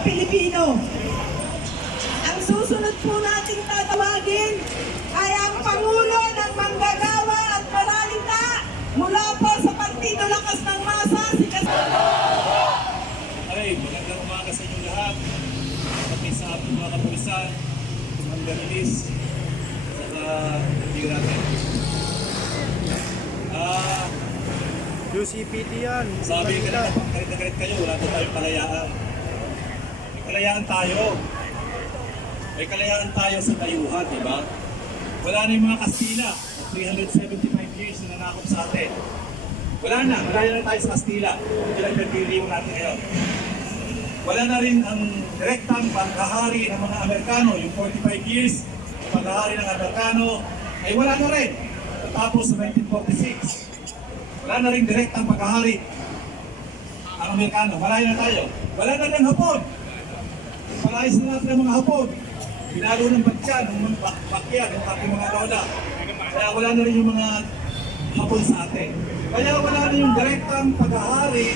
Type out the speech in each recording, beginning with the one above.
Pilipino. Ang susunod po nating tatawagin ay ang Pangulo ng Manggagawa at Malalita mula po sa Partido Lakas ng Masa, si Kas- Ay, magandang umaga sa inyo lahat. Pati sa ating mga kapulisan, mga gamilis, saka hindi natin. Ah, UCPT yan. sabi ka na, galit na galit kayo, wala na tayong kalayaan. Kalayaan tayo. May kalayaan tayo sa dayuhan, di ba? Wala na yung mga Kastila na 375 years na nanakop sa atin. Wala na, malaya na tayo sa Kastila. Hindi lang nagdiriw natin ngayon. Wala na rin ang direktang paghahari ng mga Amerikano, yung 45 years ng paghahari ng Amerikano, ay wala na rin. Tapos sa 1946, wala na rin direktang paghahari ang Amerikano. Malaya na tayo. Wala na rin Hapon. Palayas na natin ang mga Hapon. Pinalo ng batya, ng mga bak- bakya, ng ating mga lola. Kaya wala na rin yung mga Hapon sa atin. Kaya wala na yung direktang paghahari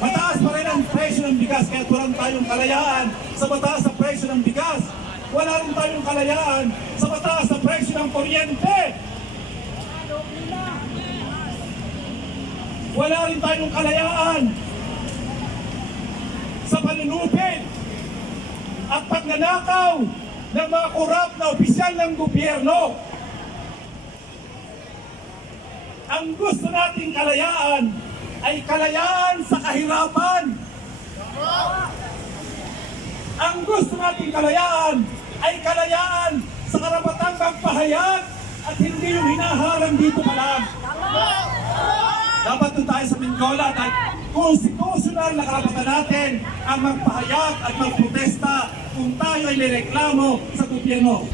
Mataas pa rin ang presyo ng bigas kaya wala tayong kalayaan sa mataas na presyo ng bigas. Wala rin tayong kalayaan sa mataas na presyo ng kuryente. Wala rin tayong kalayaan sa panunupin at pagnanakaw ng mga korap na opisyal ng gobyerno. Ang gusto nating kalayaan ay kalayaan sa kahirapan. Ang gusto nating kalayaan ay kalayaan sa karapatang magpahayag at hindi yung hinaharang dito pa lang. Dapat doon tayo sa Mingola dahil constitutional na karapatan natin ang magpahayag at magprotesta kung tayo ay nireklamo sa gobyerno.